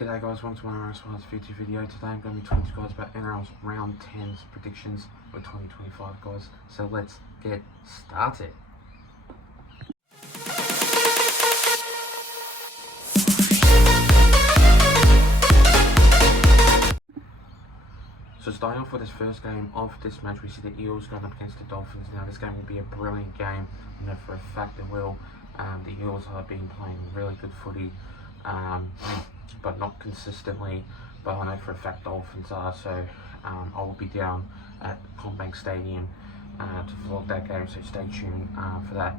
G'day guys, welcome to my Nrl future video. Today I'm going to be talking to you guys about Nrl's Round 10's predictions for 2025 guys. So let's get started. So starting off with this first game of this match, we see the Eels going up against the Dolphins. Now this game will be a brilliant game. I know for a fact it will. The Eels have been playing really good footy, but not consistently. But I know for a fact Dolphins are, so I will be down at Combank Stadium to vlog that game, so stay tuned for that.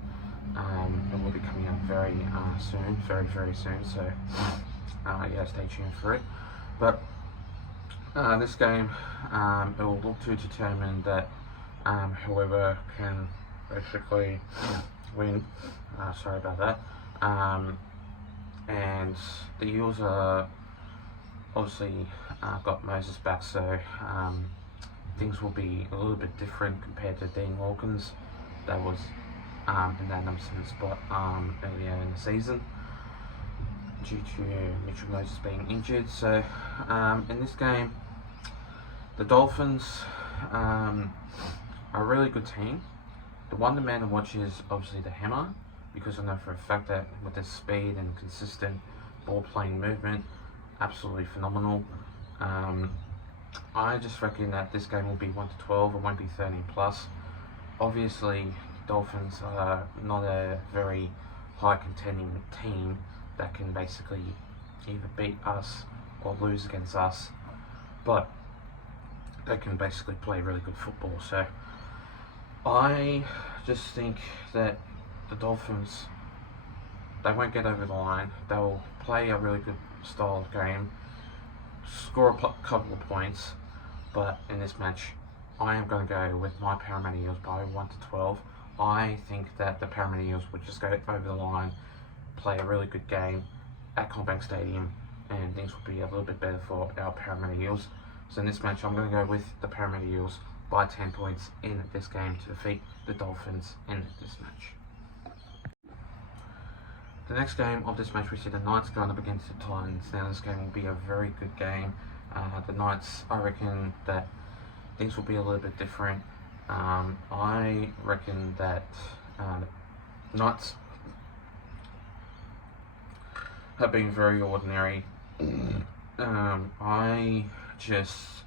It will be coming up very soon, very soon, so yeah, stay tuned for it. But this game, it will look to determine that whoever can basically win. Sorry about that. And the Eels are obviously got Moses back, so things will be a little bit different compared to Dean Hawkins. That was in that number 7 spot earlier in the season due to Mitchell Moses being injured. So in this game, the Dolphins are a really good team. The one man to watch is obviously the Hammer, because I know for a fact that with his speed and consistent ball playing movement, absolutely phenomenal. I just reckon that this game will be 1-12, it won't be 13 plus. Obviously, Dolphins are not a very high contending team that can basically either beat us or lose against us, but they can basically play really good football. So I just think that the Dolphins, they won't get over the line. They'll play a really good style of game, score a couple of points, but in this match, I am going to go with my Parramatta Eels by 1-12. I think that the Parramatta Eels would just go over the line, play a really good game at Combank Stadium, and things will be a little bit better for our Parramatta Eels. So in this match, I'm going to go with the Parramatta Eels by 10 points in this game to defeat the Dolphins in this match. The next game of this match, we see the Knights going up against the Titans. Now this game will be a very good game. The Knights, I reckon that things will be a little bit different. I reckon that Knights have been very ordinary. I just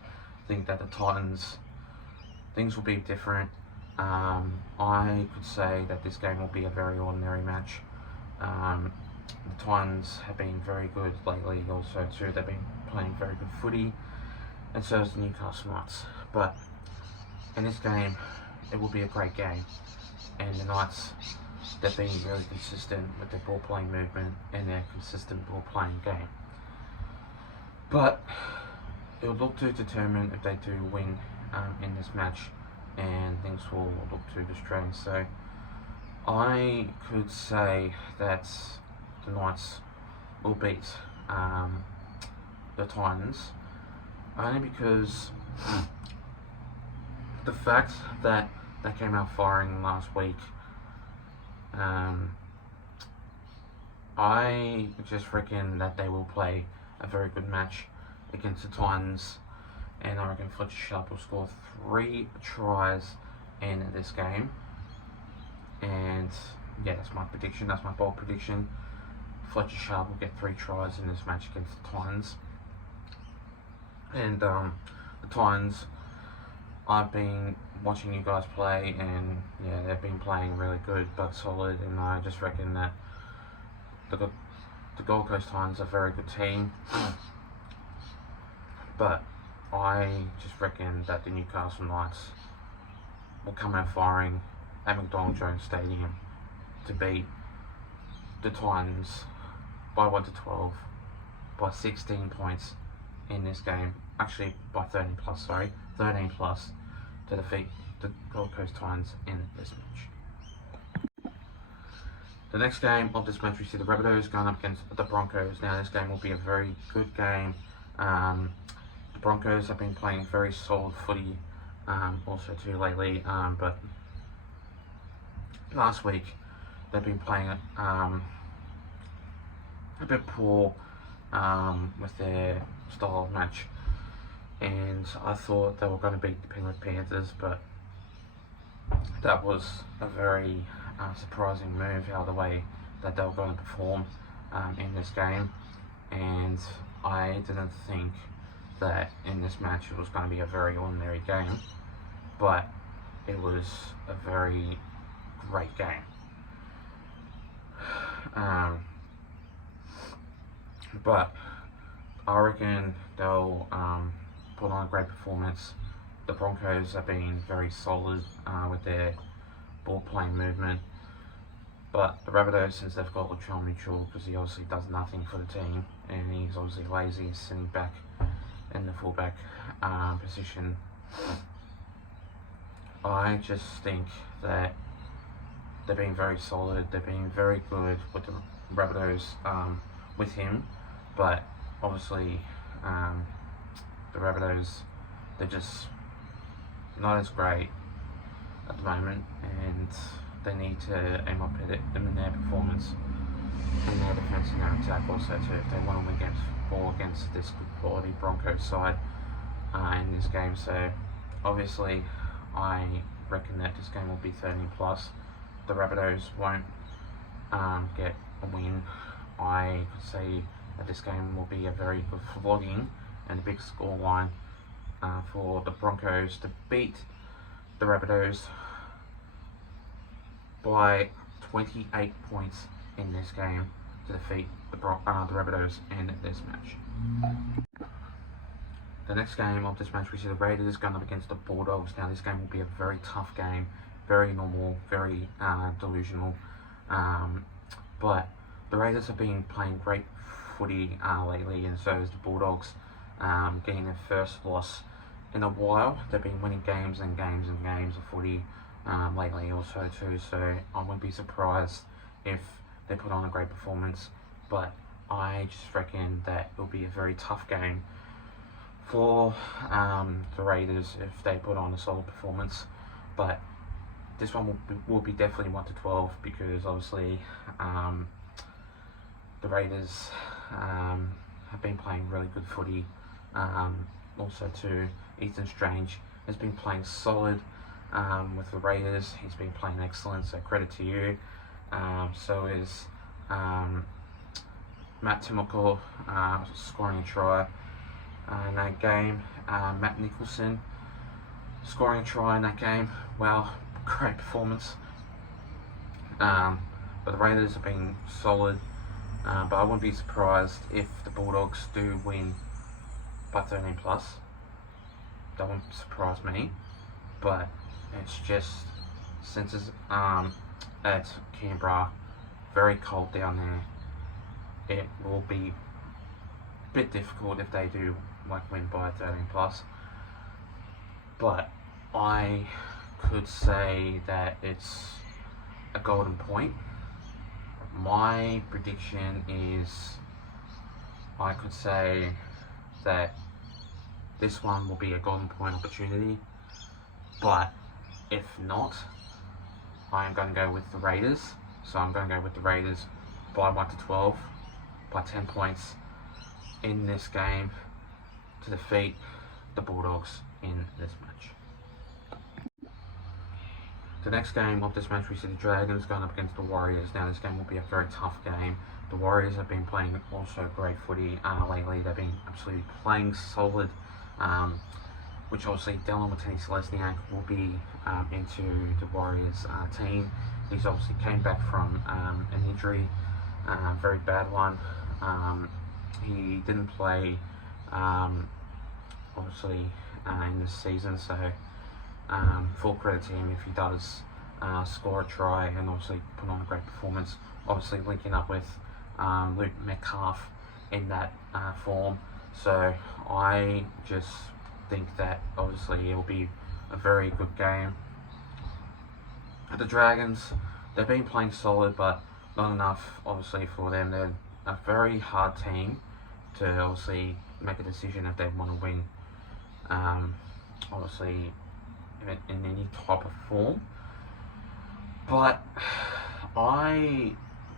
think that the Titans, things will be different. I could say that this game will be a very ordinary match. The Titans have been very good lately also too. They've been playing very good footy, and so has the Newcastle Knights. But in this game, it will be a great game, and the Knights, they've been really consistent with their ball playing movement and their consistent ball playing game. But it will look to determine if they do win in this match, and things will look to the strength. So I could say that the Knights will beat the Titans, only because the fact that they came out firing last week, I just reckon that they will play a very good match against the Titans, and I reckon Fletcher Sharp will score 3 tries in this game. And yeah, that's my prediction, that's my bold prediction. Fletcher Sharp will get 3 tries in this match against the Titans. And the Titans, I've been watching you guys play, and yeah, they've been playing really good but solid, and I just reckon that the Gold Coast Titans are a very good team. But I just reckon that the Newcastle Knights will come out firing at McDonald Jones Stadium to beat the Titans by 1-12, by 16 points in this game. Actually, by 13 plus, to defeat the Gold Coast Titans in this match. The next game of this match, we see the Rabbitohs going up against the Broncos. Now this game will be a very good game. The Broncos have been playing very solid footy also too lately, but last week they've been playing a bit poor. with their style of match, and I thought they were going to beat the Penrith Panthers, but that was a very surprising move how the way that they were going to perform in this game, and I didn't think that in this match it was going to be a very ordinary game, but it was a very great game. But I reckon they'll put on a great performance. The Broncos have been very solid with their ball playing movement, but the Rabbitohs, since they've got Latrell Mitchell, because he obviously does nothing for the team and he's obviously lazy, sitting back in the fullback position, I just think that they've been very solid. They've been very good with the Rabbitohs with him, but obviously the Rabbitohs, they're just not as great at the moment, and they need to aim up at it in their performance, in their defence and their attack also too, if they want to win against this good quality Broncos side in this game. So obviously I reckon that this game will be 13 plus. The Rabbitohs won't get a win. I could say that this game will be a very good flogging and a big scoreline for the Broncos to beat the Rabbitohs by 28 points in this game to defeat the Rabbitohs in this match. The next game of this match, we see the Raiders going up against the Bulldogs. Now this game will be a very tough game, very normal, very delusional, but the Raiders have been playing great footy lately, and so is the Bulldogs, getting their first loss in a while. They've been winning games and games and games of footy lately also too, so I wouldn't be surprised if they put on a great performance, but I just reckon that it'll be a very tough game for the Raiders if they put on a solid performance. But this one will be definitely 1 to 12, because obviously the Raiders have been playing really good footy. Also too, Ethan Strange has been playing solid with the Raiders. He's been playing excellent, so credit to you. So is Matt Timoko scoring a try in that game. Matt Nicholson scoring a try in that game. Wow, great performance. But the Raiders have been solid. But I wouldn't be surprised if the Bulldogs do win by 13 plus. That wouldn't surprise me. But it's just, since it's at Canberra, very cold down there, it will be a bit difficult if they do win by 13 plus. But I could say that it's a golden point. My prediction is, I could say that this one will be a golden point opportunity, but if not, I am going to go with the Raiders. So I'm going to go with the Raiders by 1 to 12, by 10 points in this game to defeat the Bulldogs in this match. The next game of this match, we see the Dragons going up against the Warriors. Now this game will be a very tough game. The Warriors have been playing also great footy lately. They've been absolutely playing solid, which obviously Dylan Watene-Selesniak will be into the Warriors team. He's obviously came back from an injury, very bad one. He didn't play obviously in this season, so full credit to him if he does score a try and obviously put on a great performance. Obviously linking up with Luke Metcalf in that form. So I just think that obviously it will be a very good game. The Dragons, they've been playing solid, but not enough obviously for them. They're a very hard team to obviously make a decision if they want to win, obviously in any type of form. But I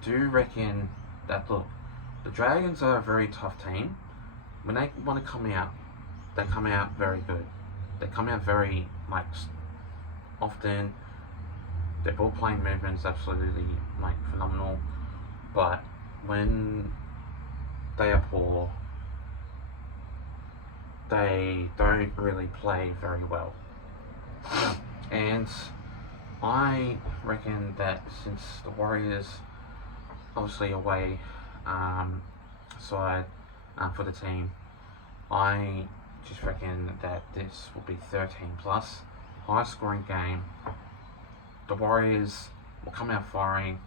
do reckon that, look, The Dragons are a very tough team. When they want to come out, they come out very good. They come out very, often. Their ball playing movement is absolutely, phenomenal. But when they are poor, they don't really play very well. And I reckon that since the Warriors, obviously away side for the team, I just reckon that this will be 13 plus, high scoring game. The Warriors will come out firing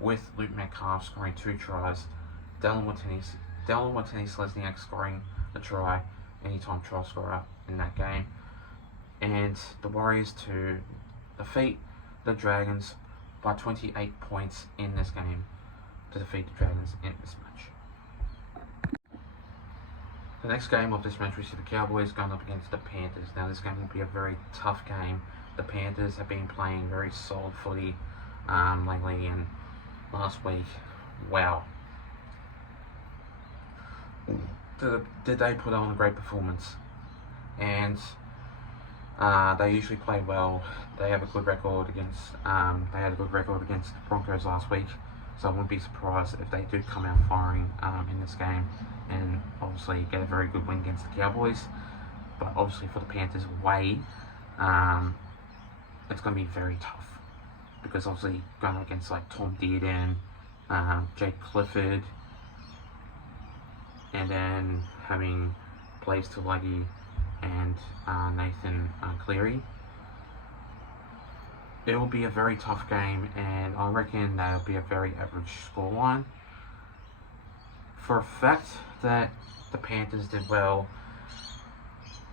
with Luke Metcalf scoring 2 tries, Dylan Watini-Selesniak scoring a try, anytime try scorer in that game, and the Warriors to defeat the Dragons by 28 points in this game, to defeat the Dragons in this match. The next game of this match, we see the Cowboys going up against the Panthers. Now this game will be a very tough game. The Panthers have been playing very solid footy lately, and last week, wow. Did they put on a great performance? And they usually play well. They have a good record against. They had a good record against the Broncos last week, so I wouldn't be surprised if they do come out firing in this game, and obviously get a very good win against the Cowboys. But obviously for the Panthers away, it's going to be very tough, because obviously going up against Tom Dearden, Jake Clifford, and then having Blaze Tulagi and Nathan Cleary. It will be a very tough game, and I reckon that will be a very average scoreline. For a fact that the Panthers did well,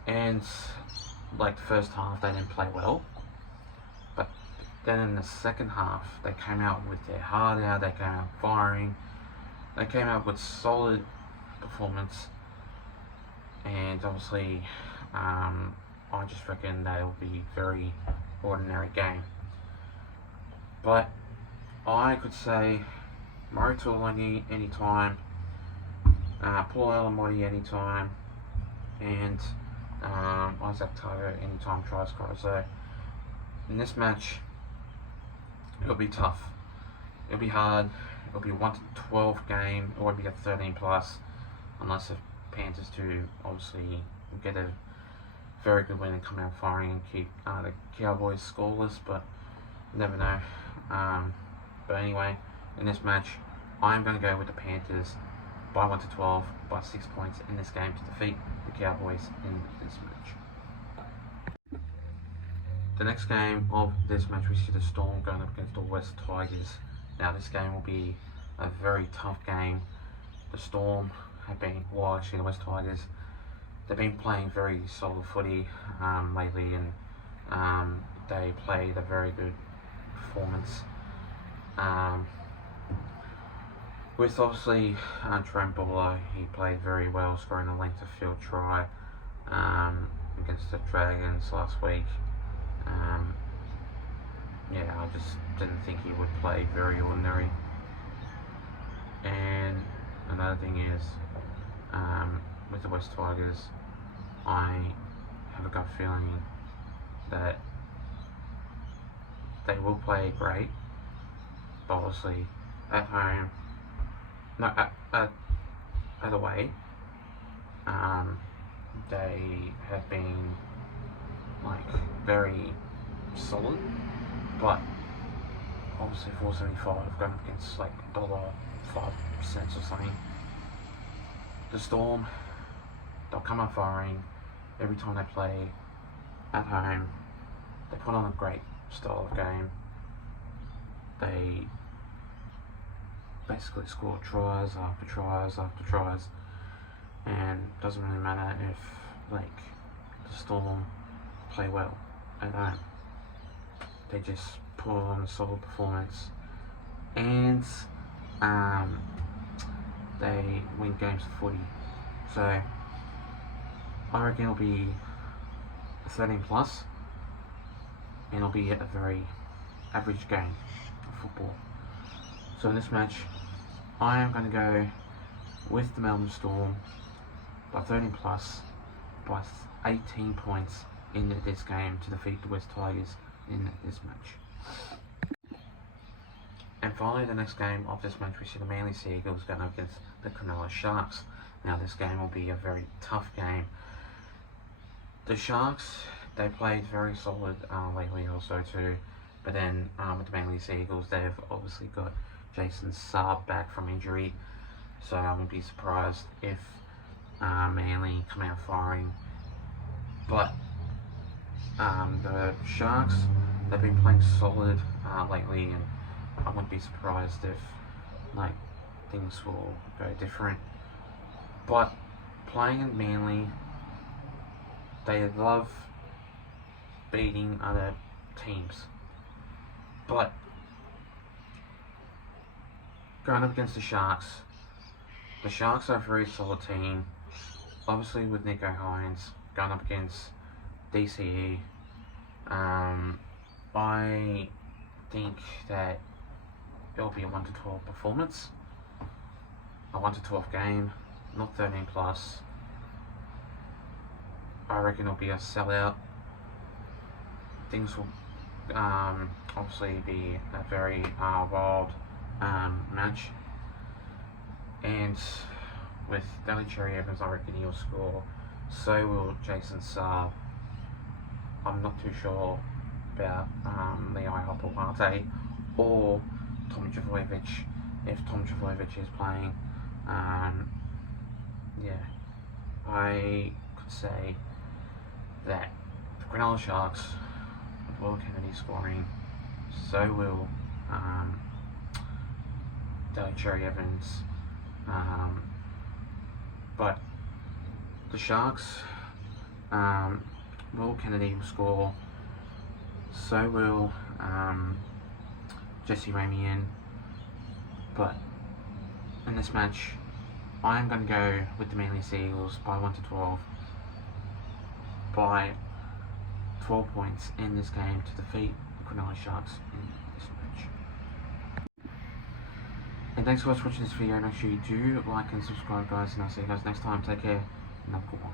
and the first half they didn't play well, but then in the second half they came out with their heart out, they came out firing, they came out with solid performance, and obviously I just reckon that will be a very ordinary game. But I could say Murray Tuolungi anytime, Paul Alamoti anytime, and Isaac Tago anytime try scorer. So in this match, it'll be tough. It'll be hard. It'll be a 1-12 game. It won't be a 13 plus, unless the Panthers do obviously get a very good win and come out firing and keep the Cowboys scoreless. But you never know. But anyway, in this match, I am going to go with the Panthers by 1-12 by 6 points in this game to defeat the Cowboys in this match. The next game of this match, we see the Storm going up against the West Tigers. Now this game will be a very tough game. The Storm have been, the West Tigers, they've been playing very solid footy lately, and they played a very good performance. With obviously Trent Bowler, he played very well, scoring a length of field try against the Dragons last week. I just didn't think he would play very ordinary. And another thing is, with the West Tigers, I have a gut feeling that they will play great, but obviously at home, away, they have been very solid, but obviously $4.75 going against $1.05 or something. The Storm, they'll come out firing every time they play at home. They put on a great style of game. They basically score tries after tries after tries, and it doesn't really matter if the Storm play well at home. They just put on a solid performance, and they win games of footy. So I reckon it'll be a 13 plus, and it'll be a very average game of football. So in this match, I am going to go with the Melbourne Storm by 13 plus by 18 points in this game to defeat the West Tigers in this match. And finally, the next game of this match, we see the Manly Sea Eagles going up against the Cronulla Sharks. Now, this game will be a very tough game. The Sharks, they played very solid lately also too, but then with the Manly Sea Eagles, they've obviously got Jason Saab back from injury, so I wouldn't be surprised if Manly come out firing. But the Sharks, they've been playing solid lately, and I wouldn't be surprised if things will go different. But playing in Manly, they love beating other teams. But going up against the Sharks are a very solid team. Obviously with Nico Hines going up against DCE, I think that it'll be a 1-12 performance, a 1-12 game, not 13 plus. I reckon it'll be a sellout. Things will obviously be a very wild match, and with Daly Cherry Evans, I reckon he'll score. So will Jason Saab. I'm not too sure about Leon Hopewate or Tom Trbojevic, if Tom Trbojevic is playing. Yeah, I could say that the Cronulla Sharks, with Will Kennedy scoring, so will Daly Cherry Evans. But the Sharks, Will Kennedy will score, so will Jesse Ramian. But in this match, I am going to go with the Manly Sea Eagles by 1-12, by 12 points in this game to defeat the Cronulla Sharks in this match. And thanks so much for watching this video. Make sure you do like and subscribe, guys, and I'll see you guys next time. Take care and have a good one.